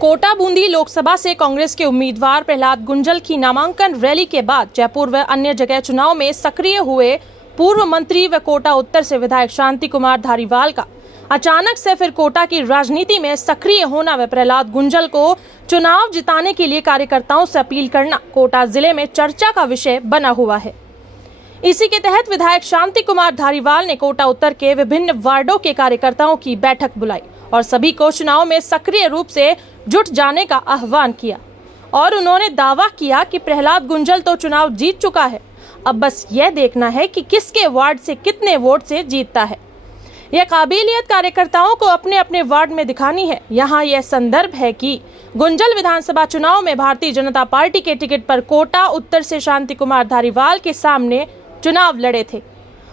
कोटा बूंदी लोकसभा से कांग्रेस के उम्मीदवार प्रहलाद गुंजल की नामांकन रैली के बाद जयपुर व अन्य जगह चुनाव में सक्रिय हुए पूर्व मंत्री व कोटा उत्तर से विधायक शांति कुमार धारीवाल का अचानक से फिर कोटा की राजनीति में सक्रिय होना व प्रहलाद गुंजल को चुनाव जिताने के लिए कार्यकर्ताओं से अपील करना कोटा जिले में चर्चा का विषय बना हुआ है। इसी के तहत विधायक शांति कुमार धारीवाल ने कोटा उत्तर के विभिन्न वार्डों के कार्यकर्ताओं की बैठक बुलाई और सभी को चुनाव में सक्रिय रूप से जुट जाने का आह्वान किया और उन्होंने दावा किया कि प्रहलाद गुंजल तो चुनाव जीत चुका है, अब बस यह देखना है कि किसके वार्ड से कितने वोट से जीतता है। यह काबिलियत कार्यकर्ताओं को अपने अपने वार्ड में दिखानी है। यहाँ यह संदर्भ है कि गुंजल विधानसभा चुनाव में भारतीय जनता पार्टी के टिकट पर कोटा उत्तर से शांति कुमार धारीवाल के सामने चुनाव लड़े थे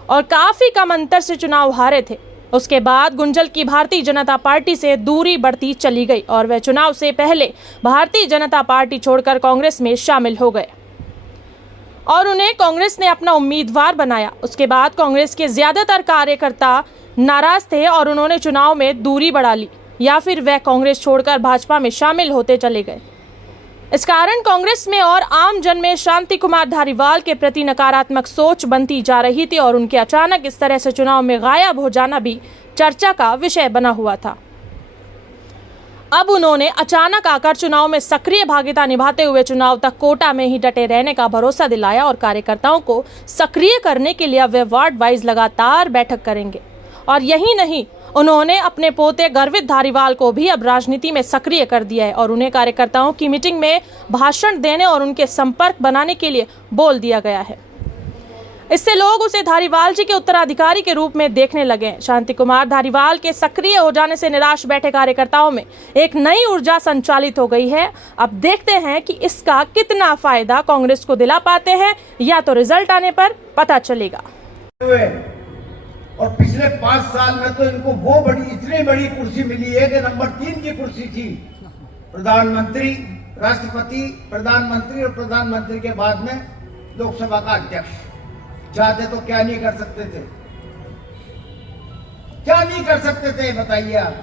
और काफी कम अंतर से चुनाव हारे थे। उसके बाद गुंजल की भारतीय जनता पार्टी से दूरी बढ़ती चली गई और वह चुनाव से पहले भारतीय जनता पार्टी छोड़कर कांग्रेस में शामिल हो गए और उन्हें कांग्रेस ने अपना उम्मीदवार बनाया। उसके बाद कांग्रेस के ज्यादातर कार्यकर्ता नाराज थे और उन्होंने चुनाव में दूरी बढ़ा ली या फिर वह कांग्रेस छोड़कर भाजपा में शामिल होते चले गए। इस कारण कांग्रेस में और आम जन में शांति कुमार धारीवाल के प्रति नकारात्मक सोच बनती जा रही थी और उनके अचानक इस तरह से चुनाव में गायब हो जाना भी चर्चा का विषय बना हुआ था। अब उन्होंने अचानक आकर चुनाव में सक्रिय भागीदारी निभाते हुए चुनाव तक कोटा में ही डटे रहने का भरोसा दिलाया और कार्यकर्ताओं को सक्रिय करने के लिए वे वार्ड वाइज लगातार बैठक करेंगे। और यही नहीं, उन्होंने अपने पोते गर्वित धारीवाल को भी अब राजनीति में सक्रिय कर दिया है और उन्हें कार्यकर्ताओं की मीटिंग में भाषण देने और उनके संपर्क बनाने के लिए बोल दिया गया है। इससे लोग उसे धारीवाल जी के उत्तराधिकारी के रूप में देखने लगे। शांति कुमार धारीवाल के सक्रिय हो जाने से निराश बैठे कार्यकर्ताओं में एक नई ऊर्जा संचालित हो गई है। अब देखते हैं कि इसका कितना फायदा कांग्रेस को दिला पाते हैं या तो रिजल्ट आने पर पता चलेगा। और पिछले 5 साल में तो इनको वो इतनी बड़ी कुर्सी मिली है कि नंबर 3 की कुर्सी थी। प्रधानमंत्री, राष्ट्रपति, प्रधानमंत्री और प्रधानमंत्री के बाद में लोकसभा का अध्यक्ष। चाहते तो क्या नहीं कर सकते थे, क्या नहीं कर सकते थे बताइए आप।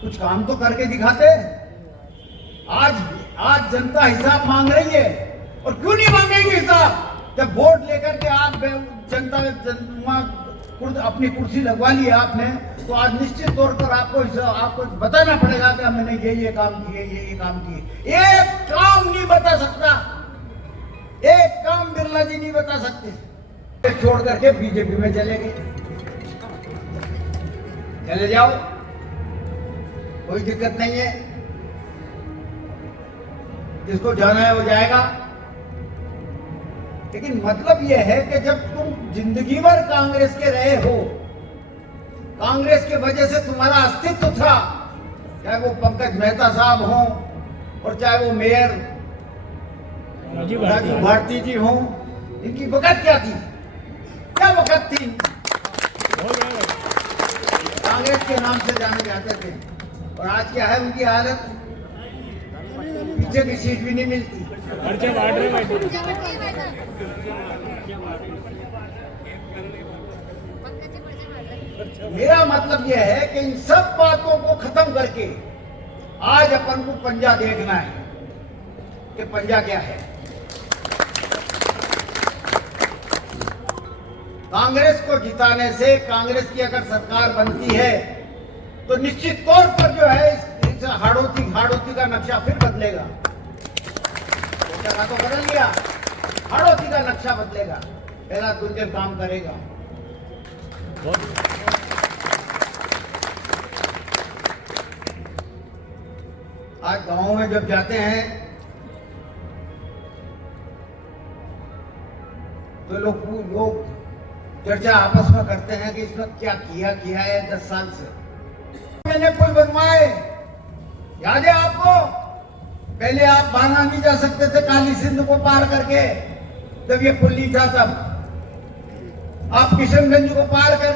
कुछ काम तो करके दिखाते। आज जनता हिसाब मांग रही है और क्यों नहीं मांगेगी हिसाब। जब वोट लेकर के आप जनता अपनी कुर्सी लगवा ली आपने, तो आज निश्चित तौर पर आपको बताना पड़ेगा कि मैंने ये काम किए, ये काम किए। एक काम नहीं बता सकता, एक काम बिरला जी नहीं बता सकते। छोड़ करके बीजेपी में चले गए। चले जाओ, कोई दिक्कत नहीं है, जिसको जाना है वो जाएगा। लेकिन मतलब यह है कि जब तुम जिंदगी भर कांग्रेस के रहे हो, कांग्रेस की वजह से तुम्हारा अस्तित्व था, चाहे वो पंकज मेहता साहब हो और चाहे वो मेयर राजू भारती जी हो, इनकी वक्त क्या थी, क्या वक्त थी। कांग्रेस के नाम से जाने जाते थे और आज क्या है उनकी हालत, पीछे की सीट भी नहीं मिलती। मेरा मतलब यह है कि इन सब बातों को खत्म करके आज अपन को पंजा देखना है कि पंजा क्या है। कांग्रेस को जिताने से, कांग्रेस की अगर सरकार बनती है तो निश्चित तौर पर जो है इस हाड़ोती का नक्शा फिर बदलेगा। तो बदल गया, हाड़ोती का नक्शा बदलेगा। पहला गुंजल काम करेगा। आज गांव में जब जाते हैं तो लोग चर्चा आपस में करते हैं कि इसमें क्या किया है 10 साल से। मैंने पुल बनवाए, याद है आपको। पहले आप बाना नहीं जा सकते थे काली सिंध को पार करके, जब ये पुल नहीं था तब। आप किशनगंज को पार कर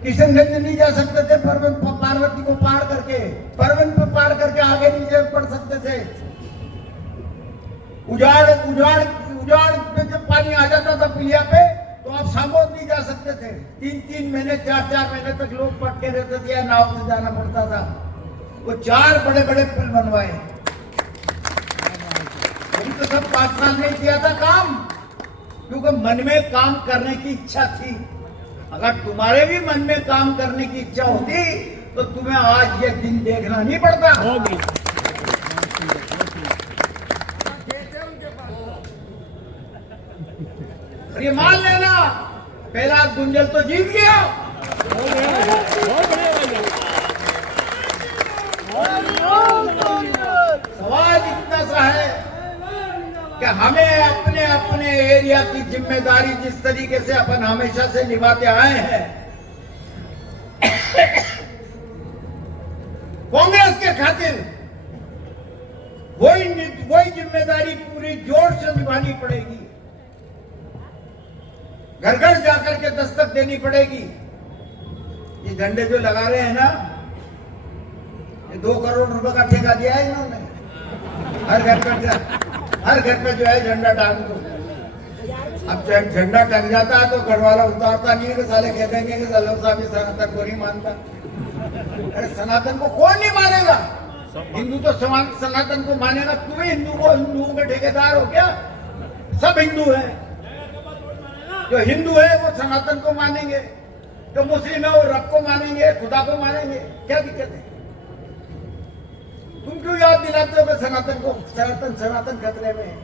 किशनगंज नहीं जा सकते थे पार्वती को पार करके, परवन को पार करके आगे नहीं बढ़ सकते थे। उजाड़ पे जब पानी आ जाता था पुलिया पे तो आप सामोद नहीं जा सकते थे। 3-3 महीने महीने 4-4 महीने तक लोग पटके रहते थे या नाव से जाना पड़ता था। वो 4 बड़े बड़े पुल बनवाए। अभी तो सब 5 साल में किया था काम, क्योंकि मन में काम करने की इच्छा थी। अगर तुम्हारे भी मन में काम करने की इच्छा होती तो तुम्हें आज ये दिन देखना नहीं पड़ता। और ये मान लेना, पहला गुंजल तो जीत गया। सवाल इतना सा है कि हमें अपने अपने एरिया की जिम्मेदारी जिस तरीके से अपन हमेशा से निभाते आए हैं, कांग्रेस के खातिर वही जिम्मेदारी पूरी जोर से निभानी पड़ेगी। घर घर जाकर के दस्तक देनी पड़ेगी। ये झंडे जो लगा रहे हैं ना, ये 2 करोड़ रुपए का ठेका दिया है इन्होंने। हर घर पे जो है झंडा टांग दो। अब जब झंडा टंग जाता है तो घर वाला उतारता नहीं है, कि साले कह देंगे कि साहब सनातन को नहीं मानता। अरे सनातन को कौन नहीं मानेगा? हिंदू तो सनातन को मानेगा। तुम हिंदुओं के ठेकेदार हो क्या? सब हिंदू है। जो हिंदू है वो सनातन को मानेंगे, जो मुस्लिम है वो रब को मानेंगे, खुदा को मानेंगे। क्या दिक्कत है? तुम क्यों याद दिलाते हो कि सनातन खतरे में है?